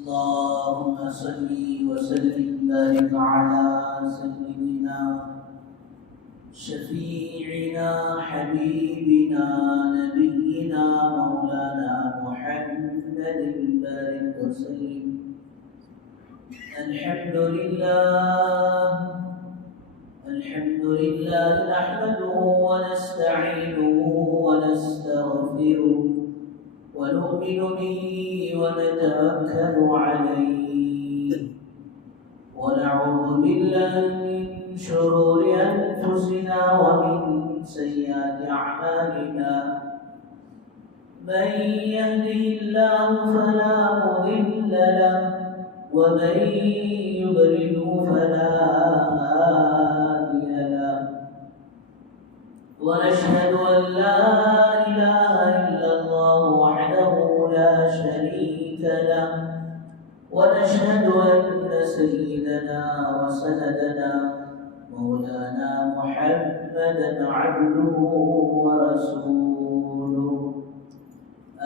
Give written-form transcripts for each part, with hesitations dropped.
اللهم صل وسلم وبارك على سيدنا شفيعنا حبيبنا نبينا مولانا محمد بارك وسلم. الحمد لله نحمده ونستعينه ونستغفره ونؤمن به ونتوكل عليه ونعوذ بالله من شرور أنفسنا ومن سيئات أعمالنا. من يهده الله فلا مضل له ومن يضلله فلا هادي له. ونشهد أن لا إله إلا الله وحده لا شريك له. ونشهد أن سيدنا وسندنا مولانا محمدا عبده ورسوله.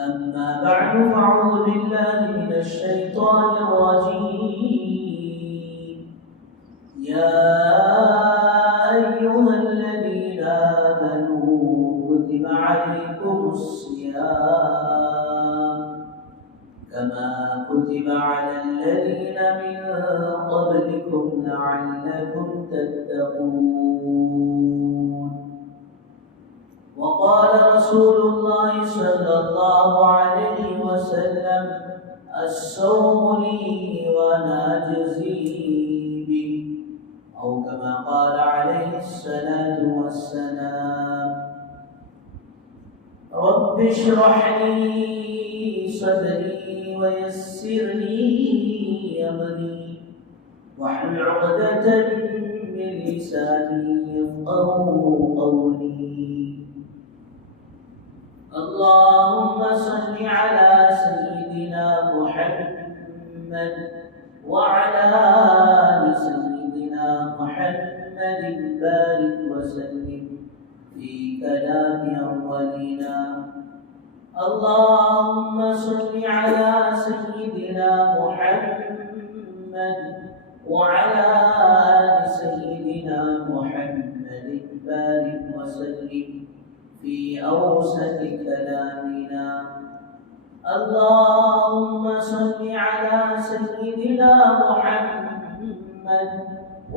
أما بعد فأعوذ بالله من الشيطان الرجيم. يا أيها الذين آمنوا كتب عليكم الصيام كما كتب على الذين من قبلكم لعلكم تتقون. وقال رسول الله صلى الله عليه وسلم: الصوم لي وأنا أجزي به، أو كما قال عليه الصلاة والسلام. رب اشرح لي صدري ويسر لي أمري واحلل عقدة من لساني يفقهوا قولي. اللهم صل على سيدنا محمد وعلى آل سيدنا محمد بارك وسلم في كلام أولنا. اللهم صل على سيدنا محمد وعلى آل سيدنا محمد بارك وسلم في أوسط كلامنا. اللهم صل على سيدنا محمد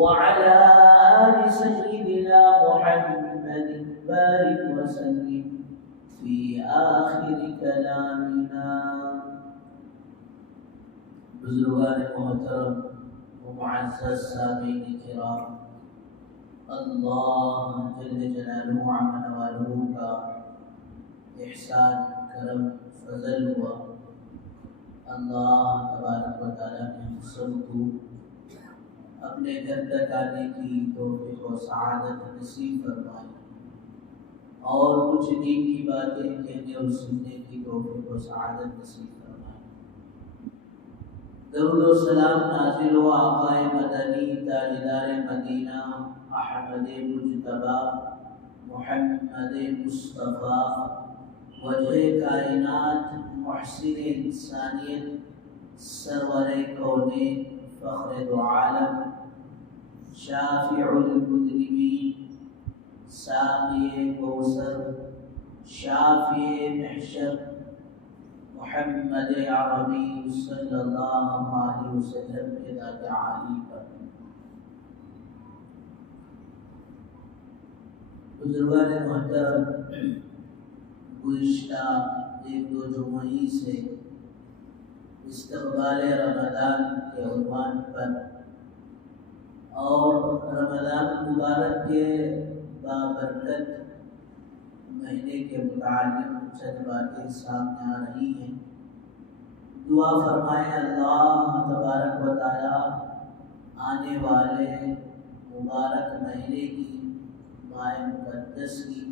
وعلى آل سيدنا محمد بارك وسلم في آخر كلامنا. بزرگان محترم و معزز سامعین کرام، اللہ جل جلالہ عم نوالہ کا احسان، کرم، فضل ہوا. اللہ تبارک و تعالیٰ نے ہم سب کو اپنے گھر تک آنے کی توفیق و سعادت نصیب فرمائے، اور کچھ دین کی باتیں کہنے اور سننے کی توفیق و سعادت نصیب فرمائے. درود و سلام نازل ہو آقا مدنی تاجدار مدینہ احمد مجتبی محمد مصطفیٰ وجہ کائنات محسن انسانیت سرور کونین فخر دو عالم شافع المذنبین ساقی کوثر شافی محشر محمد عربی صلی اللہ علیہ وسلم کے ذات عالی پر. بزرگان محترم، گزشتہ ایک دو جمعی سے استقبال رمضان کے عنوان پر اور رمضان مبارک کے بابرکت مہینے کے متعلق چند باتیں سامنے آ رہی ہیں. دعا فرمائیں اللہ تبارک و تعالیٰ آنے والے مبارک مہینے کی ماہ مقدس کی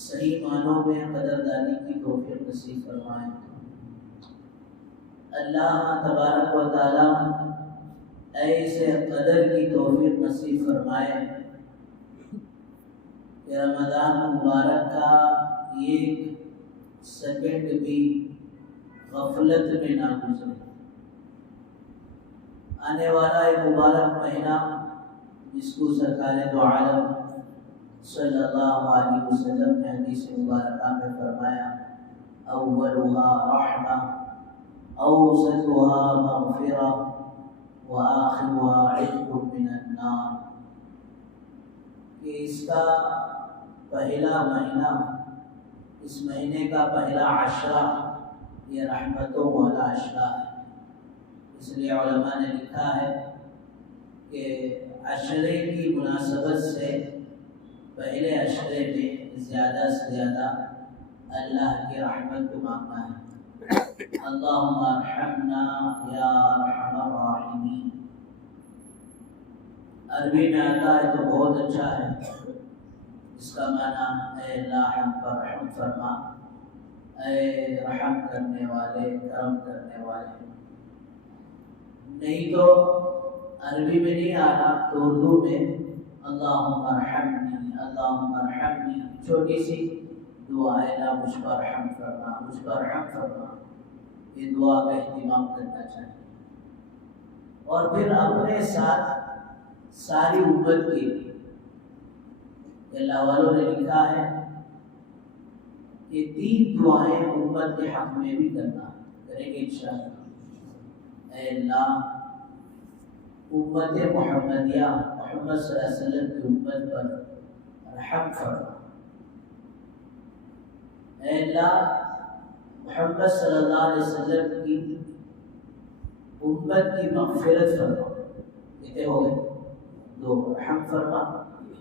صحیح معنوں میں قدردانی کی توفیق نصیب فرمائیں. اللہ تبارک و تعالیٰ ایسے قدر کی توفیق نصیب فرمائے کہ رمضان مبارک کا ایک سیکنڈ بھی غفلت میں نہ گزرے. آنے والا ایک مبارک مہینہ جس کو سرکار دو عالم صلی اللہ علیہ وسلم نے حدیث مبارکہ میں فرمایا اولها رحمہ اوسطها مغفرہ وآخرها عتق من النار، کہ اس کا پہلا مہینہ، اس مہینے کا پہلا عشرہ یہ رحمتوں والا عشرہ ہے۔ اس لیے علماء نے لکھا ہے کہ عشرے کی مناسبت سے پہلے عشرے میں زیادہ سے زیادہ اللہ کی رحمت کو مانگنا ہے۔ اللہم ارحمنا یا ارحم الراحمین۔ عربی میں آتا ہے تو بہت اچھا ہے، اس کا معنی اے اللہ ہم پر رحم فرما، اے رحم کرنے والے، کرم کرنے والے۔ نہیں تو عربی میں نہیں آ رہا تو اردو میں اللہم ارحمنی، اللہم ارحمنی، چھوٹی سی دعا ہے، اللہ مجھ پر رحم فرما، مجھ پر رحم فرما، یہ دعا کا اہتمام کرنا چاہیے۔ اور پھر اپنے ساتھ ساری امت کی، اللہ والوں نے لکھا ہے کہ 3 دعائیں امت کے حق میں بھی کرنا کریں گے انشاءاللہ۔ اے اللہ امت محمدیہ محمد صلی اللہ علیہ وسلم کی امت پر رحم فرما، اے اللہ محمد صلی اللہ علیہ وسلم کی امت کی مغفرت فرما۔ کتنے ہو گئے؟ 2، رحم فرما،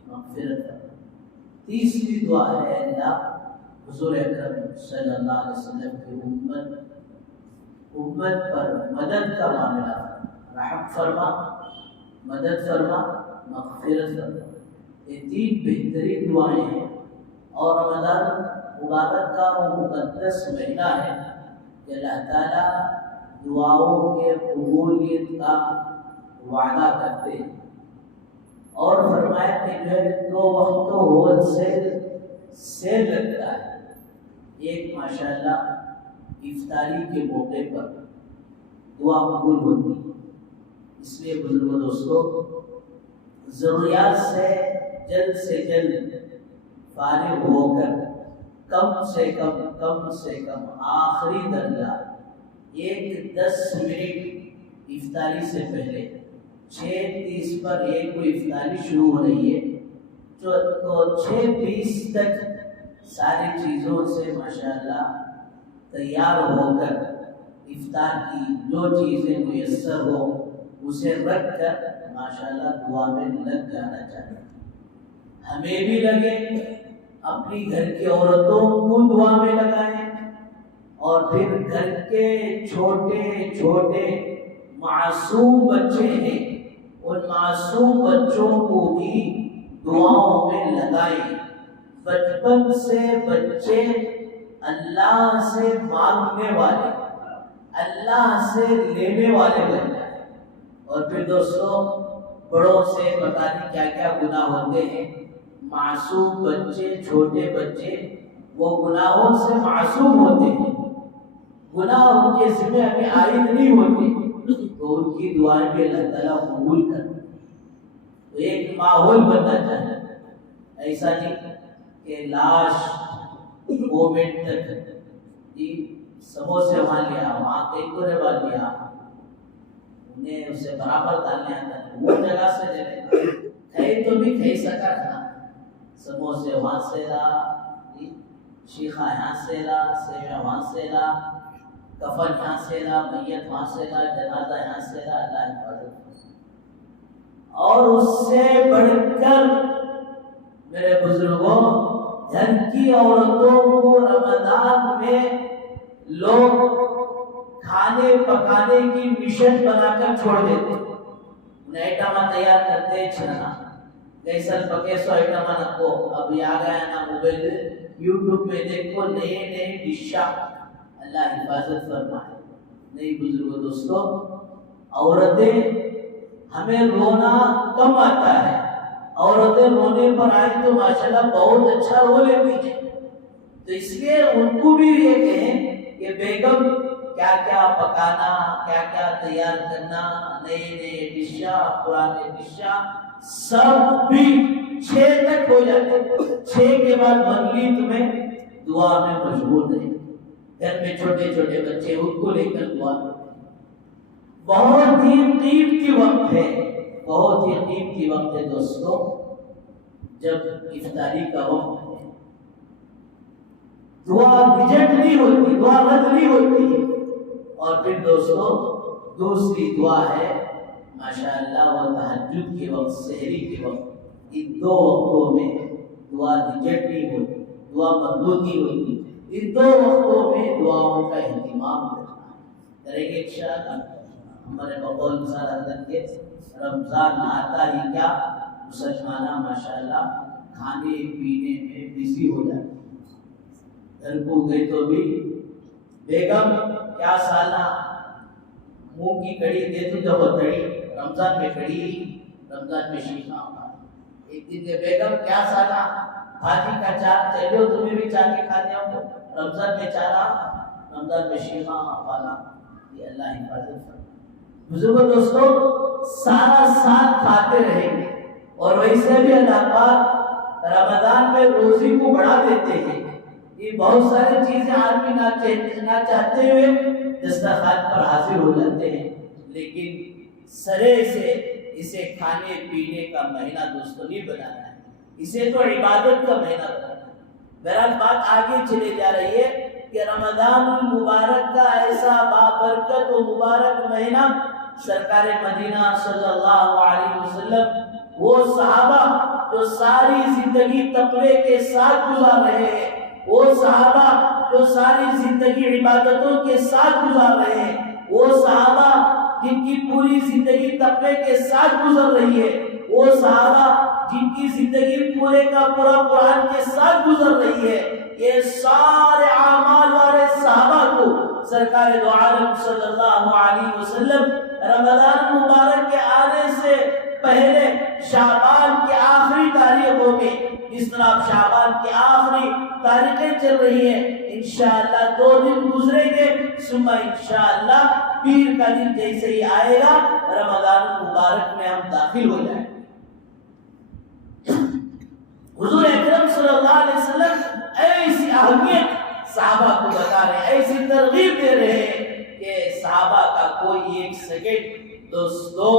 مغفرت فرما۔ تیسری دعا ہے اے اللہ حضور اکرم صلی اللہ علیہ وسلم کی امت پر مدد کا معاملہ، رحم فرما، مدد فرما، مغفرت فرما۔ یہ 3 بہترین دعائیں ہیں، اور رمضان مبارک کا وہ مقدس مہینہ ہے کہ اللہ تعالیٰ دعاؤں کے قبولیت کا وعدہ کرتے ہیں، اور فرمایا کہ جو ہے 2 وقت ہول سیل لگتا ہے۔ ایک ماشاءاللہ افطاری کے موقع پر دعا قبول ہوتی ہے، اس لیے بزرگوں دوستو ضروریات سے جلد فارغ ہو کر کم سے کم آخری درجہ 10 منٹ افطاری سے پہلے 6:30 پر ایک کو افطاری شروع ہو رہی ہے تو 6:20 تک ساری چیزوں سے ماشاءاللہ تیار ہو کر افطار کی جو چیزیں میسر ہو اسے رکھ کر ماشاءاللہ دعا میں لگ جانا چاہیے۔ ہمیں بھی لگے، اپنی گھر کی عورتوں کو دعا میں لگائیں، اور پھر گھر کے چھوٹے معصوم بچے ہیں، ان معصوم بچوں کو بھی دعاؤں میں لگائیں۔ بچپن سے بچے اللہ سے مانگنے والے، اللہ سے لینے والے بن جائیں۔ اور پھر دوستو بڑوں سے پتہ نہیں کیا کیا گناہ ہوتے ہیں، معصوم بچے، چھوٹے بچے وہ گناہوں سے معصوم ہوتے ہیں، گناہ ان کے ذمہ ابھی عائد نہیں ہوتے، تو ان کی دعائیں بھی اللہ تعالیٰ قبول کرتے ہیں۔ تو ایک ماحول بننا چاہیے، ایسا نہیں کہ لاش 2 منٹ تک سموسے وہاں لیا، وہاں کیکورے بال لیا، انہیں اسے برابر ڈالنے آتا ہے، وہ جگہ سے لے لینا، کھائی تو بھی کھائی سکا تھا، سموسے وہاں سے لا، شیخہ یہاں سے لا، سیویاں وہاں سے لا، کفن یہاں سے لا، میت وہاں سے لا، جنازہ یہاں سے لا، اللہ حفاظت۔ اور اس سے بڑھ کر میرے بزرگوں، گھر کی عورتوں کو رمضان میں لوگ کھانے پکانے کی مشن بنا کر چھوڑ دیتے، انہیں ایٹما تیار کرتے چھنا کیسل پکے سو ایٹما نکو، اب یہ آ گیا نا موبائل یوٹیوب میں دیکھو نئے ڈشا، اللہ حفاظت فرمائے۔ نہیں بزرگوں دوستو، عورتیں ہمیں رونا کم آتا ہے، عورتیں رونے پر آئیں تو ماشاءاللہ بہت اچھا رو لیتی ہیں، تو اس لیے ان کو بھی یہ کہیں کہ بیگم کیا کیا پکانا، کیا کیا تیار کرنا، نئے نئے ڈشاں، پرانے ڈشاں، سب بھی 6 تک ہو جاتے. 6 کے بعد منگلی تمہیں دعا میں مشغول رہے. گھر میں چھوٹے چھوٹے بچے ان کو لے کر دعا کرتے. بہت ہی قیمتی وقت ہے، بہت ہی قیمتی وقت ہے دوستو. جب افطاری کا وقت ہے دعا ریجیکٹ نہیں ہوتی، دعا رد نہیں ہوتی. اور پھر دوستو دوسری دعا ہے ماشاءاللہ وہ تہجد کے وقت، سحری کے وقت. ان 2 وقتوں میں دعا ریجیکٹ نہیں ہوتی، دعا مردود نہیں ہوتی. ان 2 وقتوں میں دعاؤں کا اہتمام کریں گے انشاءاللہ. ہمارے بقول مثال حضرت کے رمضان آتا ہی کیا مسلمانہ ماشاءاللہ کھانے پینے میں بزی ہو جاتے. گھر کو گئے تو بھی بیگم کیا سالہ منہ کی کڑی دے تو جب تڑی، رمضان میں کڑی، رمضان میں شیخہ. ایک دن کے بیگم کیا سالہ بھاجی کا چار چلو تمہیں بھی چار کے کھانے ہوں، رمضان میں چارہ، رمضان میں شیخہ پالا. یہ اللہ حفاظت فرمائے. بزرگوں دوستو سارا سال کھاتے رہیں گے اور ویسے بھی اللہ پاک رمضان میں روزی کو بڑھا دیتے ہیں. یہ بہت ساری چیزیں آدمی نہ چاہتے ہوئے دسترخوان پر حاضر ہو جاتے ہیں، لیکن سرے سے اسے کھانے پینے کا مہینہ دوستو نہیں بنانا ہے، اسے تو عبادت کا مہینہ بنانا ہے. بہرحال بات آگے چلے جا رہی ہے کہ رمضان المبارک کا ایسا بابرکت و مبارک مہینہ سرکار مدینہ صلی اللہ علیہ وسلم وہ صحابہ جو ساری زندگی تقوی کے ساتھ گزار رہے ہیں، وہ صحابہ جو ساری زندگی عبادتوں کے ساتھ گزار رہے ہیں، وہ صحابہ جن کی پوری زندگی تقوی کے ساتھ گزر رہی ہے، وہ صحابہ جن کی زندگی پورے کا پورا قرآن کے ساتھ گزر رہی ہے. یہ سارے اعمال والے صحابہ کو سرکار دو عالم صلی اللہ علیہ وسلم رمضان مبارک کے آنے سے پہلے شعبان کے آخری تاریخوں میں، اس طرح شعبان کی آخری تاریخیں چل رہی ہیں، انشاءاللہ 2 دن گزریں گے، ثم انشاءاللہ پیر کا دن جیسے ہی آئے گا رمضان مبارک میں ہم داخل ہو جائیں. حضور اکرم صلی اللہ علیہ وسلم ایسی اہمیت صحابہ کو بتا رہے ہیں، ایسی ترغیب دے رہے ہیں کہ صحابہ کا کوئی ایک سیکنڈ دوستو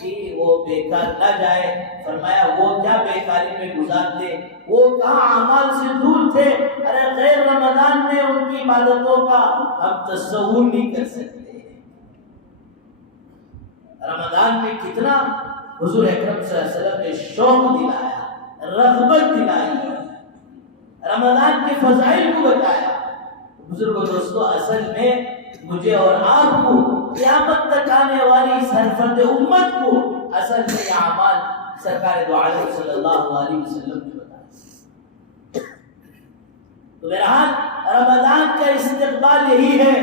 کہ وہ بیکار نہ جائے. فرمایا وہ کیا بیکاری میں گزارتے، وہ کہاں اعمال سے دور تھے. ارے غیر رمضان میں ان کی عبادتوں کا ہم تصور نہیں کر سکتے. رمضان میں کتنا حضور اکرم صلی اللہ علیہ وسلم نے شوق دلایا، رغبت دلائی، رمضان کے فضائل کو بتایا. بزرگوں دوستو اصل میں مجھے اور آپ کو قیامت تک آنے والی سرفرد امت کو اصل میں یہ اعمال سرکار دو عالم صلی اللہ علیہ وسلم نے بتایا. تو بہرحال رمضان کا استقبال یہی ہے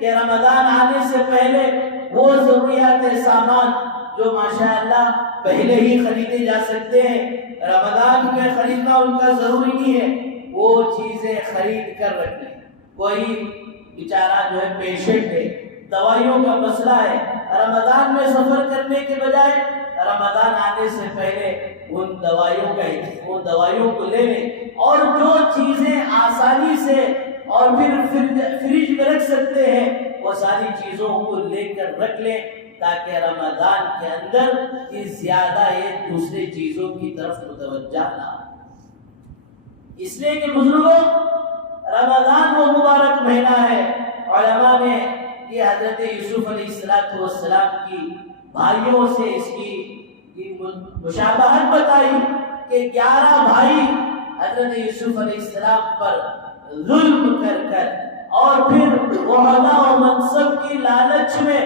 کہ رمضان آنے سے پہلے وہ ضروریات سامان جو ماشاءاللہ پہلے ہی خریدے جا سکتے ہیں، رمضان میں خریدنا ان کا ضروری نہیں ہے، وہ چیزیں خرید کر رکھ لیں. کوئی بیچارہ جو ہے پیشنٹ ہے، دوائیوں کا مسئلہ ہے، رمضان میں سفر کرنے کے بجائے رمضان آنے سے پہلے ان دوائیوں کو لے لیں، اور جو چیزیں آسانی سے اور پھر فریج میں رکھ سکتے ہیں وہ ساری چیزوں کو لے کر رکھ لیں تاکہ رمضان کے اندر زیادہ یہ دوسری چیزوں کی طرف متوجہ نہ ہو. اس لیے کہ بزرگوں رمضان وہ مبارک مہینہ ہے. علماء نے یہ حضرت یوسف علیہ السلام کی بھائیوں سے اس کی مشابہت بتائی کہ 11 بھائی حضرت یوسف علیہ السلام پر ظلم کر اور پھر عہدہ و منصب کی لالچ میں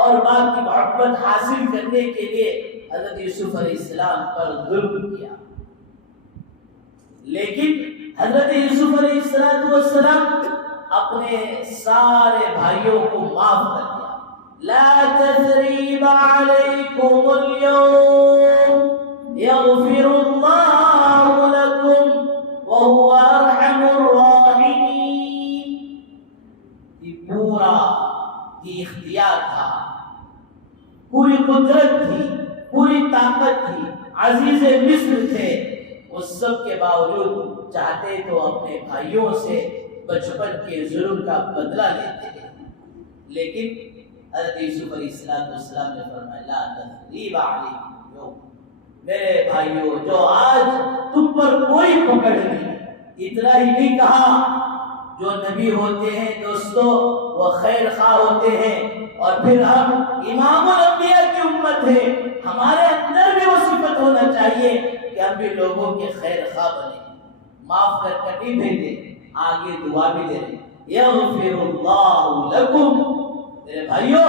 اور باپ کی محبت حاصل کرنے کے لیے حضرت یوسف علیہ السلام پر ظلم کیا. لیکن حضرت یوسف علیہ السلام اپنے سارے بھائیوں کو معاف کر دیا. لا تثریب علیکم اليوم یغفر اللہ لکم وهو ارحم الراحمین. پورا پوری قدرت تھی، پوری طاقت تھی، عزیز مصر تھے، اس سب کے باوجود چاہتے تو اپنے بھائیوں سے بچپن کے ظلم کا بدلہ لیتے ہیں، لیکن حضرت یوسف علیہ السلام نے فرمایا لا تثریب علیکم اليوم، میرے بھائیوں جو آج تم پر کوئی پکڑ نہیں۔ اتنا ہی نہیں کہا، جو نبی ہوتے ہیں دوستو وہ خیر خواہ ہوتے ہیں، اور پھر ہم امام الانبیاء کی امت ہے، ہمارے اندر بھی وہ صفت ہونا چاہیے کہ ہم بھی لوگوں کے خیر خواہ بنیں، معاف کر کر نہیں بھیجیں، آگے دعا بھی دے رہے یغفر اللہ لکم، میرے بھائیوں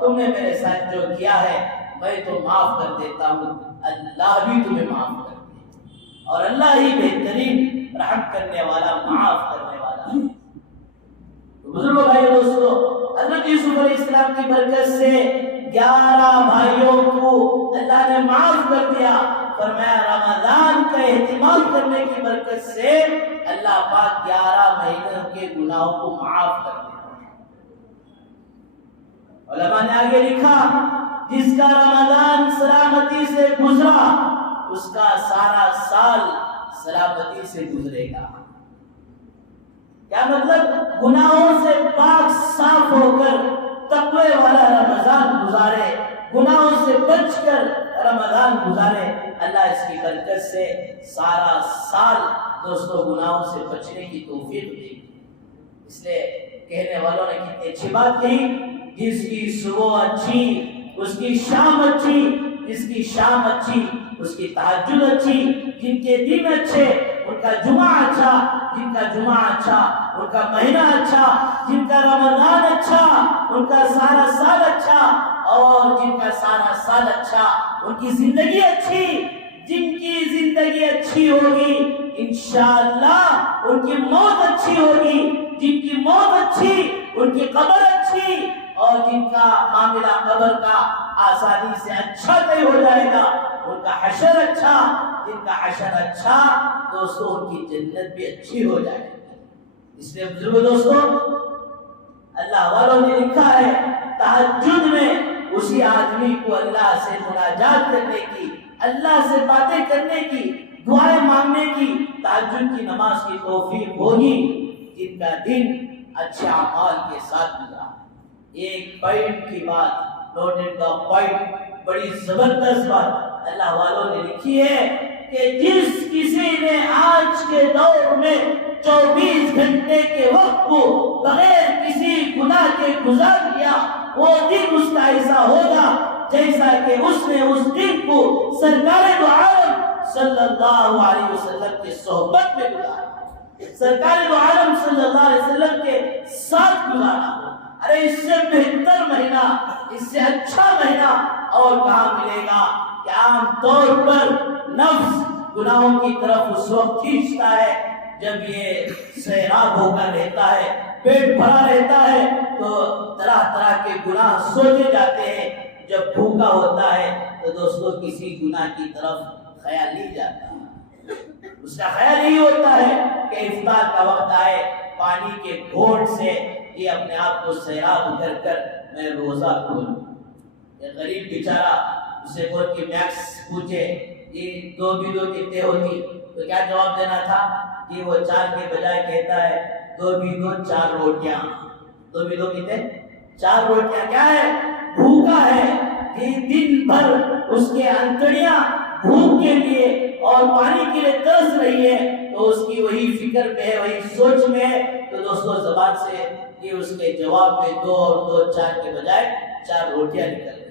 تم نے میرے ساتھ جو کیا ہے میں تو معاف کر دیتا ہوں، اللہ بھی تمہیں معاف کر دے، اور اللہ ہی بہترین رحم کرنے والا، معاف کرنے والا ہے۔ تو بزرگوں بھائیو دوستو، حضرت یوسف علیہ السلام کی برکت سے 11 بھائیوں کو اللہ نے معاف کر دیا، فرمایا رمضان کا اہتمام کرنے کی برکت سے اللہ پاک 11 مہینوں کے گناہوں کو معاف کر دیا۔ علماء نے آگے لکھا جس کا رمضان سلامتی سے گزرا اس کا سارا سال سلامتی سے گزرے گا۔ کیا مطلب؟ گناہوں سے پاک صاف ہو کر تقوی والا رمضان گزارے، گناہوں سے بچ کر رمضان گزارے، اللہ اس کی برکت سے سارا سال دوستو گناہوں سے بچنے کی توفیق دے گی۔ اس لیے کہنے والوں نے کتنی اچھی بات کہی، جس کی صبح اچھی اس کی شام اچھی، جس کی شام اچھی اس کی تہجد اچھی، جن کے دن اچھے ان کا جمعہ اچھا، جن کا جمعہ اچھا ان کا مہینہ اچھا، جن کا رمضان اچھا ان کا سارا سال اچھا، اور جن کا سارا سال اچھا ان کی زندگی اچھی، جن کی زندگی اچھی ہوگی انشاءاللہ ان کی موت اچھی ہوگی، جن کی موت اچھی ان کی قبر اچھی، اور جن کا معاملہ قبر کا آسانی سے اچھا طے ہو جائے گا ان کا حشر اچھا، جن کا حشر اچھا دوستو ان کی جنت بھی اچھی ہو جائے گی۔ اس لیے بزرگ دوستو اللہ والوں نے لکھا ہے تہجد میں اسی آدمی کو اللہ سے مناجات کرنے کی، اللہ سے باتیں کرنے کی، دعائیں مانگنے کی، تہجد کی نماز کی توفیق ہوگی جن کا دن اچھے اعمال کے ساتھ گزرا۔ ایک پوائنٹ کی بات، نوٹ دا پوائنٹ، بڑی زبردست بات اللہ والوں نے لکھی ہے کہ جس کسی نے آج کے دور میں 24 گھنٹے کے وقت کو بغیر کسی گناہ کے گزار دیا، وہ دن اس کا ایسا ہوگا جیسا کہ اس نے اس دن کو سرکار دو عالم صلی اللہ علیہ وسلم کے صحبت میں گزارا، سرکار دو عالم صلی اللہ علیہ وسلم کے ساتھ گزارا۔ ارے اس سے بہتر مہینہ، اس سے اچھا مہینہ اور کہاں ملے گا کہ عام طور پر نفس گناہوں کی طرف اس وقت کھینچتا ہے جب یہ سیراب ہو کر رہتا ہے، پیٹ بھرا رہتا ہے تو طرح طرح کے گناہ سوچے جاتے ہیں، جب بھوکا ہوتا ہے تو دوستو کسی گناہ کی طرف خیال نہیں جاتا، اس کا خیال یہی ہوتا ہے کہ افطار کا وقت آئے، پانی کے گھونٹ سے یہ اپنے آپ کو سیراب کر کر میں روزہ کھولوں۔ یہ غریب بیچارہ اسے بول کے میکس پوچھے یہ 2 بھی 2 کتنے ہوتی تو کیا جواب دینا تھا کہ وہ 4 کے بجائے کہتا ہے 2 بھی 2 4 روٹیاں، 2 بھی 2 کتنے 4 روٹیاں۔ کیا ہے؟ بھوکا ہے، یہ دن بھر اس کے انتڑیاں بھوک کے لیے اور پانی کے لیے ترس رہی ہے، تو اس کی وہی فکر میں ہے، وہی سوچ میں ہے، تو دوستو زبان سے یہ اس کے جواب میں 2 اور 2 4 کے بجائے 4 روٹیاں نکل رہی۔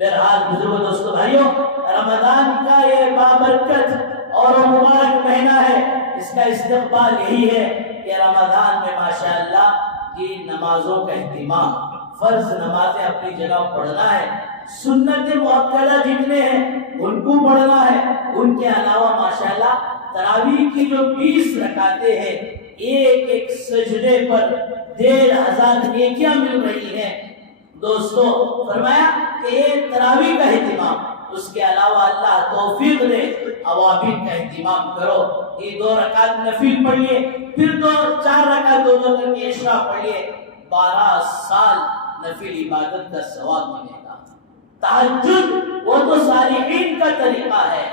بہرحال بزرگوں دوستو بھائیوں، رمضان کا یہ بابرکت اور مبارک مہینہ ہے، اس کا استقبال یہی ہے کہ رمضان میں ماشاءاللہ کی نمازوں کا اہتمام، فرض نمازیں اپنی جگہ پڑھنا ہے، سنت مؤکدہ جتنے ہیں ان کو پڑھنا ہے، ان کے علاوہ ماشاءاللہ تراویح کی جو 20 رکعتیں ہیں ایک ایک سجدے پر 1500 نیکیاں مل رہی ہیں۔ دوستو فرمایا کہ یہ تراویح کا اہتمام، اس کے علاوہ اللہ توفیق دے اوابین کا اہتمام کرو، یہ 2 رکعت نفل پڑھیے، پھر 4 رکعت 2 کر کے عشاء پڑھیے، 12 سال نفل عبادت کا ثواب ملے گا۔ تہجد وہ تو صالحین کا طریقہ ہے،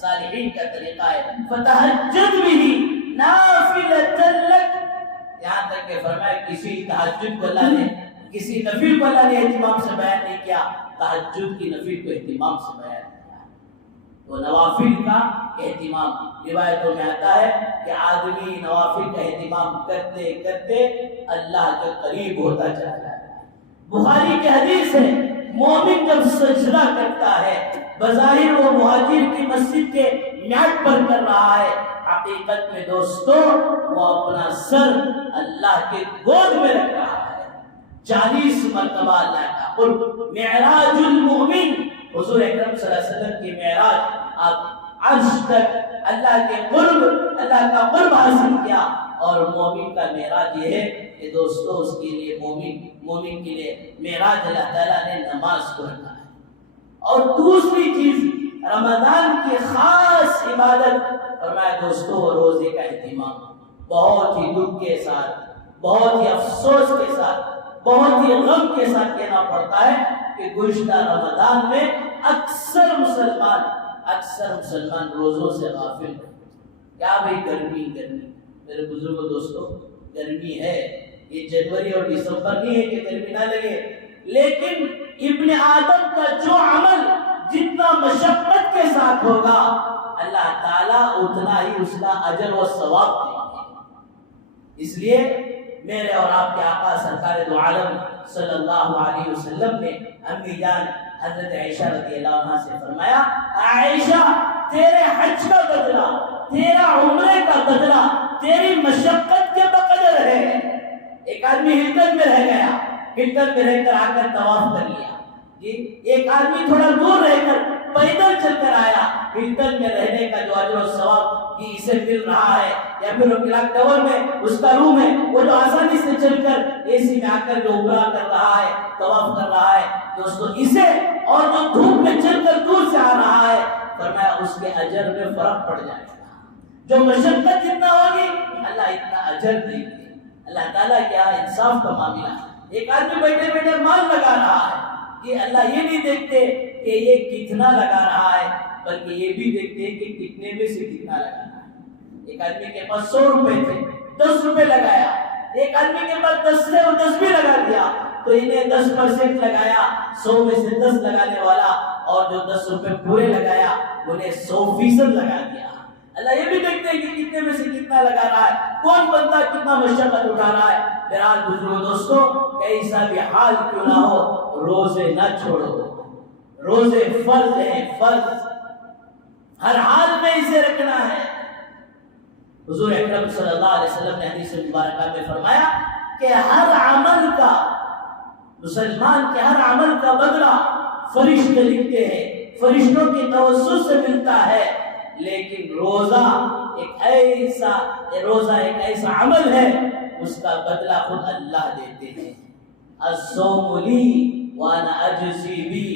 صالحین کا طریقہ ہے، فتہجد بھی نافلۃ لک، یہاں تک کہ فرمایا کسی تہجد کو اللہ نے، کسی نفل کو اللہ نے اہتمام سے بیان نہیں کیا، تہجد کی نفل کو اہتمام سے بیان کیا۔ تو نوافل کا اہتمام، روایتوں میں آتا ہے کہ آدمی نوافل کا اہتمام کرتے کرتے اللہ کے قریب ہوتا چلا جاتا ہے۔ بخاری کی حدیث ہے، مومن جب سجدہ کرتا ہے بظاہر وہ مہاجر کی مسجد کے میٹ پر کر رہا ہے، حقیقت میں دوستو وہ اپنا سر اللہ کے گود میں رکھ رہا ہے۔ 40 مرتبہ اللہ کا قرب، معراج المؤمن، حضور اکرم صلی اللہ علیہ وسلم کی معراج، آپ عرش تک اللہ کے قرب، اللہ کا قرب حاصل کیا۔ اور مومن کا معراج یہ ہے کہ دوستو اس کے لیے مومن کے لیے معراج اللہ تعالیٰ نے نماز کو رکھا ہے۔ اور دوسری چیز رمضان کی خاص عبادت، فرمایا دوستو روزے کا اہتمام، بہت ہی دکھ کے ساتھ، بہت ہی افسوس کے ساتھ، بہت ہی غم کے ساتھ کہنا پڑتا ہے کہ گزشتہ رمضان میں اکثر مسلمان روزوں سے غافل ہیں۔ کیا بھئی گرمی میرے بزرگوں دوستو، گرمی ہے، یہ جنوری اور دسمبر نہیں ہے کہ گرمی نہ لگے، لیکن ابن آدم کا جو عمل جتنا مشقت کے ساتھ ہوگا اللہ تعالیٰ اتنا ہی اس کا اجر و ثواب دیں گے۔ اس لیے میرے اور آپ کے آقا سرکار دو عالم صلی اللہ علیہ وسلم نے امی جان حضرت عائشہ رضی اللہ عنہ سے فرمایا، عائشہ تیرے حج کا بدلہ، تیرا عمرے کا بدلہ تیری مشقت کے بقدر ہے۔ ایک آدمی ہلٹن میں رہ گیا، ہلٹن میں رہ کر آ کر طواف کر لیا جی، ایک آدمی تھوڑا دور رہ کر پیدل چل کر آیا، ہلٹن میں رہنے کا جو اجر و ثواب کہ اسے مل رہا ہے، یا پھر وہ کلاک ٹاور میں اس کا روم ہے، وہ جو آسانی سے چل کر اے سی میں آ کر جو عمرہ کر رہا ہے، طواف کر رہا ہے، دوستو اسے اور جو دھوپ میں چل کر دور سے آ رہا ہے، فرمایا اس کے اجر میں فرق پڑ جائے گا۔ جو مشقت جتنا ہوگی اللہ اتنا اجر دے گی۔ اللہ تعالیٰ کیا انصاف کا معاملہ ہے۔ ایک آدمی بیٹھے بیٹھے مال لگا رہا ہے، یہ اللہ یہ نہیں دیکھتے کہ یہ کتنا لگا رہا ہے، بلکہ یہ بھی دیکھتے ہیں کہ کتنے میں سے کتنا لگا رہا ہے۔ ایک آدمی کے پاس 100 روپے تھے، 10 روپے لگایا، ایک آدمی کے پاس 10 تھے اور 10 بھی لگا دیا، تو انہیں 10% لگایا، 100 میں سے 10 لگانے والا، اور جو 10 روپے پورے لگایا انہیں 100% لگا دیا۔ اللہ یہ بھی دیکھتے ہیں کہ کتنے میں سے کتنا لگا رہا ہے، کون بندہ کتنا مشقت اٹھا رہا ہے۔ بہرحال بزرگوں دوستو، کیسا بھی حال کیوں نہ ہو، روزے نہ چھوڑو، روزے فرض ہیں، فرض ہر حال میں اسے رکھنا ہے۔ حضور اکرم صلی اللہ علیہ وسلم نے حدیث مبارکہ میں فرمایا کہ ہر عمل کا، مسلمان کے ہر عمل کا بدلہ فرشتے لکھتے ہیں، فرشتوں کی توسط سے ملتا ہے، لیکن روزہ ایک ایسا عمل ہے اس کا بدلہ خود اللہ دیتے ہیں۔ الصوم لی وانا اجزی بی،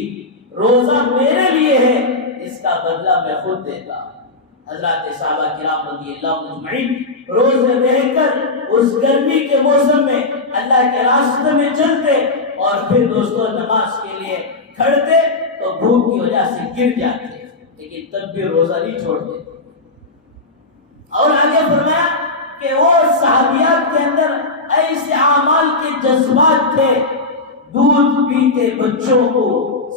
روزہ میرے لیے ہے، اس کا بدلہ میں خود دیتا ہوں۔ حضرات صحابہ کرام رضی اللہ عنہم اجمعین روزے رہ کر اس گرمی کے موسم میں اللہ کے راستے میں چلتے، اور پھر دوستوں نماز کے لیے کھڑتے تو بھوک کی وجہ سے گر جاتے، لیکن تب بھی روزہ نہیں چھوڑتے۔ اور آگے فرمایا کہ وہ صحابیات کے اندر ایسے اعمال کے جذبات تھے، دودھ پیتے بچوں کو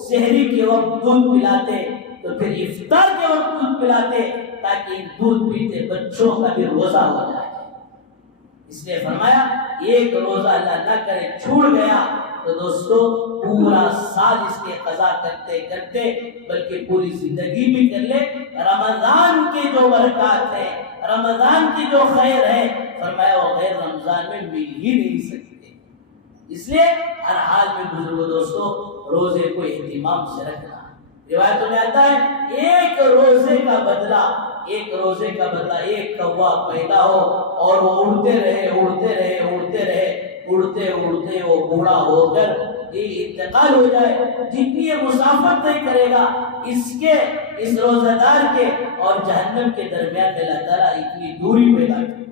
سحری کے وقت دودھ پلاتے، تو پھر افطار کے وقت دودھ پلاتے، تاکہ دودھ پیتے بچوں کا بھی روزہ ہو جائے۔ اس لیے فرمایا ایک روزہ اللہ نہ کرے چھوٹ گیا تو دوستو پورا سال اس کے قضا کرتے کرتے بلکہ پوری زندگی بھی کر لے، رمضان کی جو برکات ہے، رمضان کی جو خیر ہے، فرمایا وہ غیر رمضان میں مل ہی نہیں سکتے۔ اس لیے ہر حال میں بزرگوں دوستو روزے کو اہتمام سے رکھنا۔ روایتوں میں آتا ہے ایک روزے کا بدلہ، ایک روزے کا بدلہ، ایک کوا پیدا ہو اور وہ اڑتے رہے اڑتے رہے اڑتے رہے، اڑتے اڑتے وہ بوڑھا ہو کر انتقال ہو جائے، جتنی یہ مسافت نہیں کرے گا اس روزہ دار کے اور جہنم کے درمیان میں اللہ تعالیٰ اتنی دوری پیدا کی۔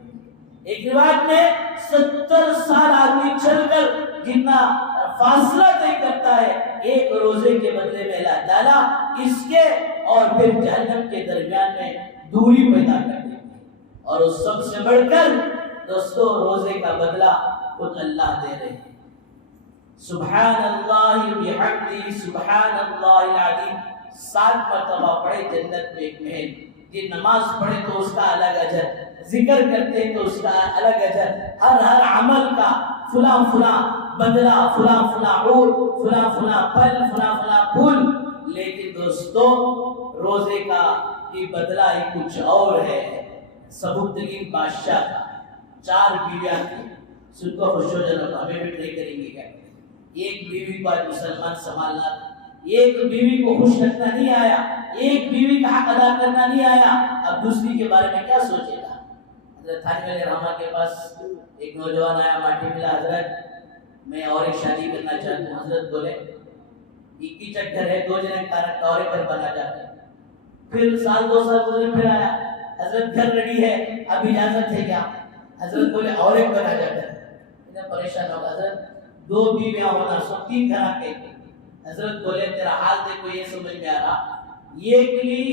ایک روایت میں 70 سال آدمی چل کر جتنا فاصلہ طے کرتا ہے، ایک روزے کے بدلے میں اللہ تعالیٰ اس کے اور پھر جہنم کے درمیان میں دوری پیدا کر دیتے ہیں۔ اور اس سب سے بڑھ کر دوستو روزے کا بدلہ خود اللہ دے رہے ہیں۔ سبحان اللہ بحمدہ سبحان اللہ العظیم 7 مرتبہ پڑھے جنت میں ایک محل، یہ نماز پڑھے تو اس کا الگ اجر، ذکر کرتے تو اس کا الگ اجر، ہر عمل کا فلاں فلاں بدلہ، فلاں فلاں عور، فلاں فلاں پھل، فلاں فلاں پھول۔ لیکن دوستو روزے کا یہ بدلہ ہی کچھ اور ہے۔ سبکتگین بادشاہ تھا، 4 بیویاں تھیں، سن کو خوش ہو جانا، ہمیں بھی ٹرائی کریں گے کیا؟ ایک بیوی کو آج مسلمان سنبھالنا، ایک بیوی کو خوش رکھنا نہیں آیا، ایک بیوی کا حق ادا کرنا نہیں آیا، اب دوسری کے بارے میں کیا سوچے گا؟ حضرت تھانوی علیہ رحمہ کے پاس ایک نوجوان آیا، ماٹھی ملا، حضرت میں اور ایک شادی کرنا چاہتا ہوں۔ حضرت بولے ایک ہی چکر ہے، 2 جنے کا اور ایک گھر بنا جاتا ہے۔ پھر سال 2 سال گزرے، پھر آیا، حضرت گھر ریڈی ہے، اب اجازت ہے کیا؟ حضرت بولے اور ایک بنا جاتا ہے۔ انہیں پریشان ہوگا، حضرت 2 بیویاں ہونا سو 3 گھر آ کے۔ حضرت بولے تیرا حال دیکھو، یہ سمجھ میں آ رہا، یہ کلی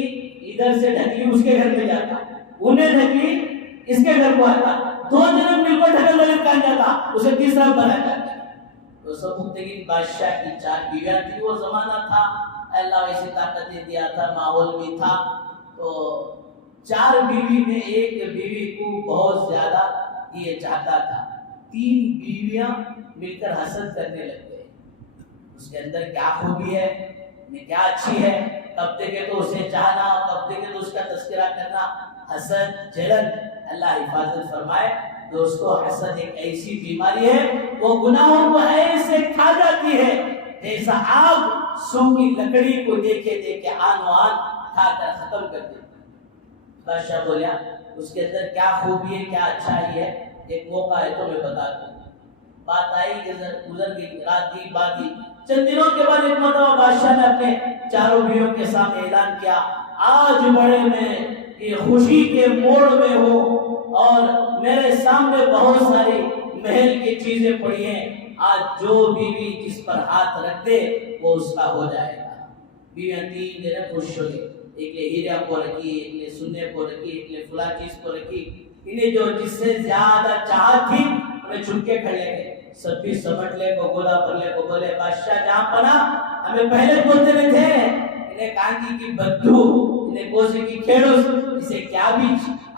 ادھر سے ڈھکی اس کے گھر پہ جاتا، انہیں ڈھکی اس کے گھر کو آتا، 2 جنم مل کر ڈھکل ملک کان جاتا، اسے تیسرا بنا جاتا۔ تو سبکتگین بادشاہ کی 4 بیویاں تھی، وہ زمانہ تھا، اللہ ویسی طاقتیں دیا تھا، ماحول بھی تھا، تو 4 بیوی میں ایک بیوی کو بہت زیادہ یہ چاہتا تھا، 3 بیویاں مل کر حسد کرنے لگتے، اس کے اندر کیا خوبی ہے، کیا اچھی ہے، کب دیکھے تو اسے چاہنا، کب دیکھے تو اس کا تذکرہ کرنا، حسد جلن۔ اللہ حفاظت فرمائے دوستو، حسد ایک ایسی بیماری ہے، وہ گناہوں کو ایسے کھا جاتی ہے جیسا آگ سو کی لکڑی کو دیکھے دیکھے آن و آن کھا کر ختم کر دیتی۔ بادشاہ بولیا اس کے اندر کیا خوبی ہے، کیا اچھائی ہے، ایک موقع ہے تو میں بتا دوں۔ بات آئی، گزر گئی، رات گئی، بات گئی، چند دنوں کے بعد ایک مرتبہ بادشاہ نے اپنے 4 بیویوں کے سامنے اعلان کیا، آج بڑے میں یہ خوشی کے موڑ میں ہوں اور میرے سامنے بہت ساری محل کی چیزیں پڑی ہیں، آج جو بیوی جس پر ہاتھ رکھ دے وہ اس کا ہو جائے گا۔ بیویاں 3 دن خوش ہوئی، ایک نے ہیرا کو رکھی، ایک نے سونے کو رکھی، ایک نے فلاں چیز کو رکھی، انہیں جو جس سے زیادہ چاہت تھی انہیں چھپ کے کھڑے گئے، سب بھی سمٹ لے کو گولا بھر لے کو بولے بادشاہ جہاں پنا ہمیں پہلے بولتے نہیں تھے، انہیں کانکی کی بدھو، انہیں کوزی کی کھیڑوس، اسے کیا بھی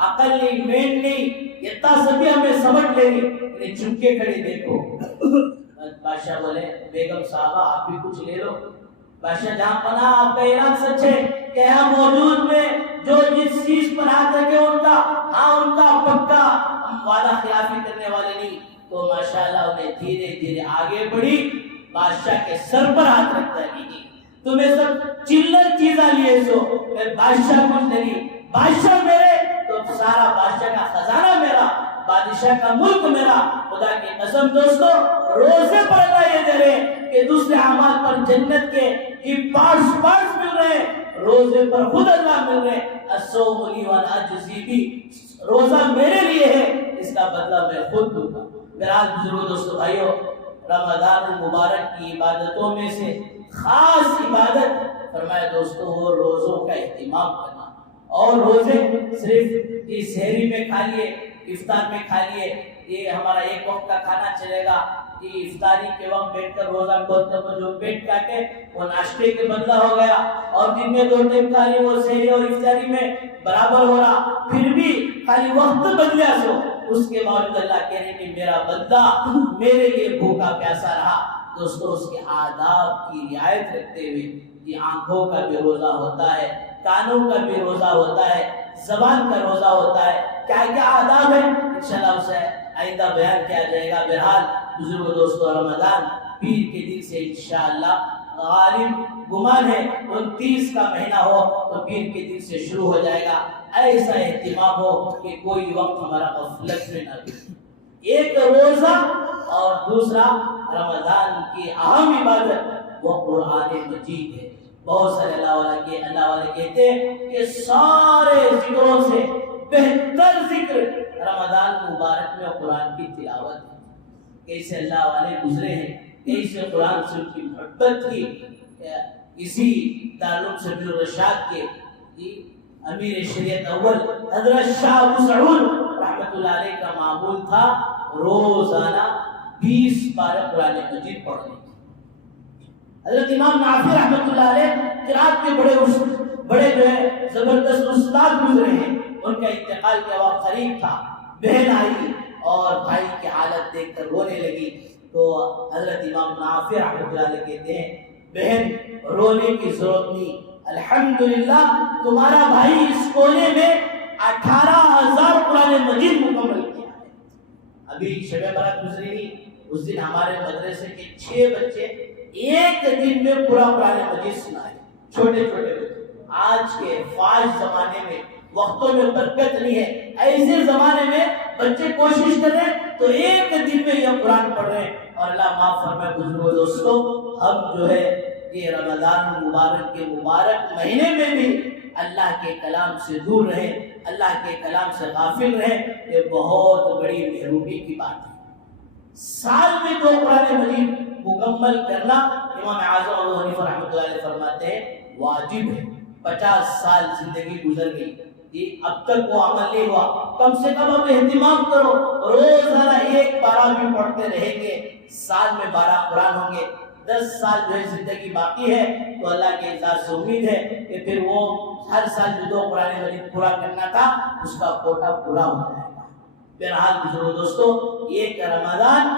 عقل نہیں، مین نہیں، اتنا سبھی ہمیں سمٹ لے گی، انہیں چھپ کے کھڑے دیکھو۔ بادشاہ بولے بیگم صاحبہ آپ بھی کچھ لے لو۔ بادشاہ جہاں پنا آپ کا اعلان سچ ہے کہ یہاں موجود میں جو جس چیز پر ہاتھ رکھے ان کا پکا ہم وعدہ خلافی کرنے والے نہیں۔ تو ماشاءاللہ انہیں دھیرے دھیرے آگے بڑھی، بادشاہ کے سر پر ہاتھ رکھتا ہے، تمہیں سب چلر چیزاں لیے سو، میں بادشاہ کچھ نہیں، بادشاہ میرے تو سارا بادشاہ کا خزانہ میرا، بادشاہ کا ملک میرا۔ خدا کی قسم دوستو، روزے پر اللہ یہ دے رہے کہ دوسرے اعمال پر جنت کے پارٹس مل رہے ہیں، روزے پر خود اللہ مل رہے ہیں۔ الصوم لی وانا اجزی بہ، روزہ میرے لیے ہے، اس کا بدلہ میں خود دوں گا۔ میرا بزرگوں دوستو بھائیو، رمضان المبارک کی عبادتوں میں سے خاص عبادت فرمایا دوستو وہ روزوں کا اہتمام کرنا، اور روزے صرف اس سحری میں کھا لیے، افطار میں کھا لیے، یہ ہمارا ایک وقت کا کھانا چلے گا، یہ افطاری کے وقت بیٹھ کر روزہ کھولتے ہوئے جو پیٹ کاٹے وہ ناشتے کے بدلہ ہو گیا، اور دن میں 2 ٹائم کھا لیے وہ سحری اور افطاری میں برابر ہو رہا، پھر بھی خالی وقت بدلیا سو، اس کے باوجود اللہ کہہ رہے کہ میرا بندہ میرے لیے بھوکا پیاسا رہا۔ دوستو اس کے آداب کی رعایت رکھتے ہوئے، یہ آنکھوں کا بھی روزہ ہوتا ہے، کانوں کا بھی روزہ ہوتا ہے، زبان کا روزہ ہوتا ہے، کیا کیا آداب ہے انشاءاللہ اسے آئندہ بیان کیا جائے گا۔ بہرحال بزرگ دوستو، رمضان پیر کے دن سے انشاءاللہ غالب گمان ہے 29 کا مہینہ ہو تو پیر کے دن سے شروع ہو جائے گا، ایسا اہتمام ہو کہ کوئی وقت ہمارا غفلت میں نہ گزرے۔ ایک روزہ اور دوسرا رمضان کی اہم عبادت وہ قرآن مجید ہے۔ بہت سارے اللہ والے کہتے ہیں کہ سارے ذکروں سے بہتر ذکر رمضان مبارک میں قرآن کی تلاوت ہے۔ کیسے اللہ والے گزرے ہیں، کیسے قرآن سے ان کی محبت تھی. اسی دارالعلوم سبیل الرشاد کے امیر شریعت اول حضرت شاہ ابو سعود رحمۃ اللہ علیہ کا معمول تھا روزانہ 20 پارہ قرآن مجید پڑھنے. حضرت امام نافع رحمۃ اللہ علیہ قرات کے بڑے جو ہے زبردست استاد گزرے ہیں. ان کا انتقال کا وقت قریب تھا. بہن آئی اور بھائی کی حالت دیکھ کر رونے لگی تو حضرت امام نافع رحمۃ اللہ علیہ کہتے ہیں بہن رونے کی ضرورت نہیں, الحمدللہ تمہارا بھائی اس کونے میں 18,000 قرآن مجید مکمل کیا ہے. ابھی شب برات گزری نہیں, اس دن ہمارے مدرسے کے 6 بچے ایک دن میں پورا قرآن مجید سنائے, چھوٹے چھوٹے بچے. آج کے فاش زمانے میں وقتوں میں برکت نہیں ہے, ایسے زمانے میں بچے کوشش کر رہے ہیں تو ایک دن میں یہ قرآن پڑھ رہے ہیں. اور اللہ معاف فرمائے بزرگوں دوستوں, ہم جو ہے یہ رمضان المبارک کے مبارک مہینے میں بھی اللہ کے کلام سے دور رہے, اللہ کے کلام سے غافل رہے, یہ بہت بڑی محرومی کی بات ہے. سال میں 2 قرآن مجید مکمل کرنا امام اعظم ابو حنیفہ رحمۃ اللہ علیہ فرماتے ہیں واجب ہے. 50 سال زندگی گزر گئی, اب تک وہ عمل نہیں ہوا. کم سے کم اب اہتمام کرو, روزانہ 1 پارہ بھی پڑھتے رہیں گے, سال میں 12 قرآن ہوں گے. 10 سال جو ہے زندگی باقی ہے تو اللہ کے اعزاز سے امید ہے کہ پھر وہ ہر سال جو 2 قرآن مجید پورا کرنا تھا اس کا کوٹا پورا ہو جائے گا. بہرحال بزرگوں دوستوں, ایک رمضان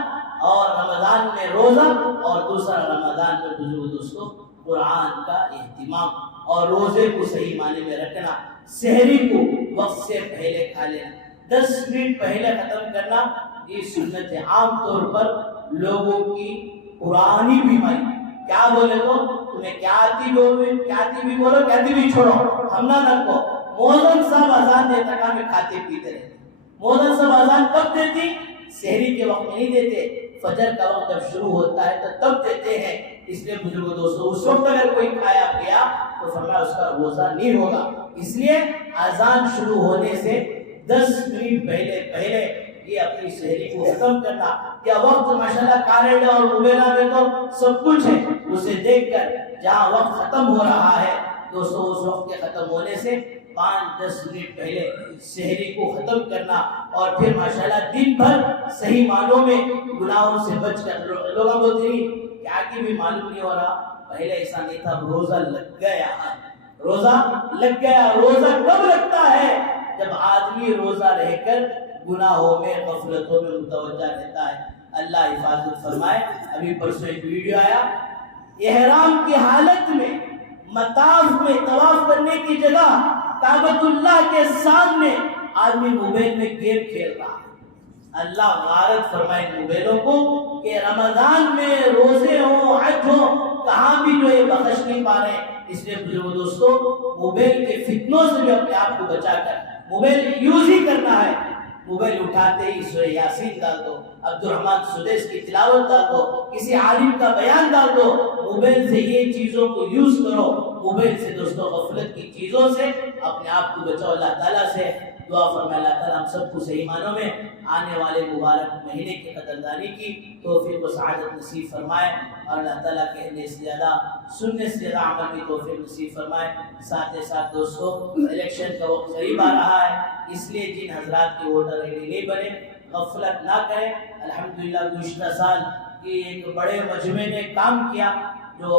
اور رمضان میں روزہ اور دوسرا رمضان میں بزرگوں دوستوں قرآن کا اہتمام اور روزے کو صحیح معنی میں رکھنا. سحری کو وقت سے پہلے کھا لینا, 10 منٹ پہلے ختم کرنا, یہ سنت ہے. عام طور پر لوگوں کی پرانی بیماری کیا بولے تو تمہیں کیا آتی بھی بولو, کیا آتی بھی چھوڑو, ہم نہ رکھو. مؤذن صاحب اذان دیتا کہ ہمیں کھاتے پیتے رہتے. مؤذن صاحب اذان کب دیتی؟ سحری کے وقت میں نہیں دیتے, فجر کا وقت جب شروع ہوتا ہے تو تب دیتے ہیں. اس لیے بزرگوں دوستوں اس وقت اگر کوئی کھایا پیا تو فرمایا اس کا روزہ نہیں ہوگا. اس لیے اذان شروع ہونے سے 10 منٹ پہلے یہ اپنی سحری کو ختم کرنا. کیا وقت ماشاءاللہ کینیڈا اور روبیلا میں تو سب کچھ ہے, اسے دیکھ کر جہاں وقت ختم ہو رہا ہے دوستوں اس وقت کے ختم ہونے سے 5-10 منٹ پہلے سحری کو ختم کرنا. اور پھر ماشاءاللہ دن بھر صحیح معنوں میں گناہوں سے بچ کر. لوگ بولتے ہیں کیا کہ بھی معلوم نہیں ہو رہا, پہلے ایسا نہیں تھا, روزہ لگ گیا. روزہ کب لگتا ہے؟ جب آدمی روزہ رہ کر گناہوں میں غفلتوں میں متوجہ رہتا ہے. اللہ حفاظت فرمائے. ابھی پرسوں ایک ویڈیو آیا, احرام کی حالت میں مطاف میں طواف کرنے کی جگہ کعبۃ اللہ کے سامنے آدمی موبائل میں گیم کھیل رہا ہے. اللہ غارت فرمائے موبائلوں کو کہ رمضان میں روزے ہوں حج ہو کہاں بھی جو ہے بخش نہیں پا رہے. اس لیے بزرگوں دوستوں موبائل کے فتنوں سے بھی اپنے آپ کو بچا کر موبائل یوز ہی کرنا ہے. موبائل اٹھاتے ہی سورہ یاسین ڈال دو, عبد الرحمن سدیس کی تلاوت ڈال دو, کسی عالم کا بیان ڈال دو. موبائل سے یہ چیزوں کو یوز کرو. موبائل سے دوستوں غفلت کی چیزوں سے اپنے آپ کو بچاؤ. اللہ تعالیٰ سے دعا فرمائے اللہ تعالیٰ ہم سب کو صحیح معنوں میں آنے والے مبارک مہینے کی قدردانی کی توفیق و سعادت نصیب فرمائے, اور اللہ تعالیٰ کہنے سے زیادہ سننے سے زیادہ عمل کی توفیق نصیب فرمائے. ساتھ ہی ساتھ دوستوں الیکشن کا وقت قریب آ رہا ہے, اس لیے جن حضرات کے ووٹر آئی ڈی نہیں بنے غفلت نہ کریں. الحمدللہ گزشتہ سال کی ایک بڑے مجمع نے کام کیا جو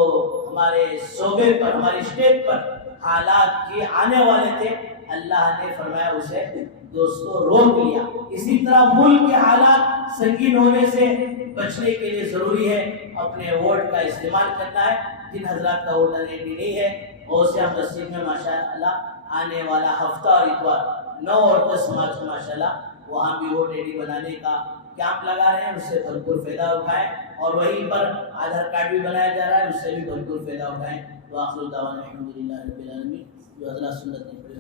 ہمارے صوبے پر ہمارے اسٹیٹ پر حالات کے آنے والے تھے. اللہ نے فرمایا اسے دوستوں روک لیا. اسی طرح ملک کے حالات سنگین ہونے سے بچنے کے لیے ضروری ہے اپنے ووٹ کا استعمال کرنا ہے. جن حضرات کا ووٹر آئی ڈی نہیں ہے غوثیہ مسجد میں ماشاءاللہ آنے والا ہفتہ اور اتوار 9 اور 10 مارچ ماشاءاللہ وہاں بھی ووٹ آئی ڈی بنانے کا کیمپ لگا رہے ہیں, اس سے بھرپور فائدہ اٹھائیں. اور وہیں پر آدھار کارڈ بھی بنایا جا رہا ہے, اس سے بھی بھرپور فائدہ اٹھائیں. وآخر دعوانا الحمدللہ رب العالمین. جو حضرات سنت نہیں پڑھے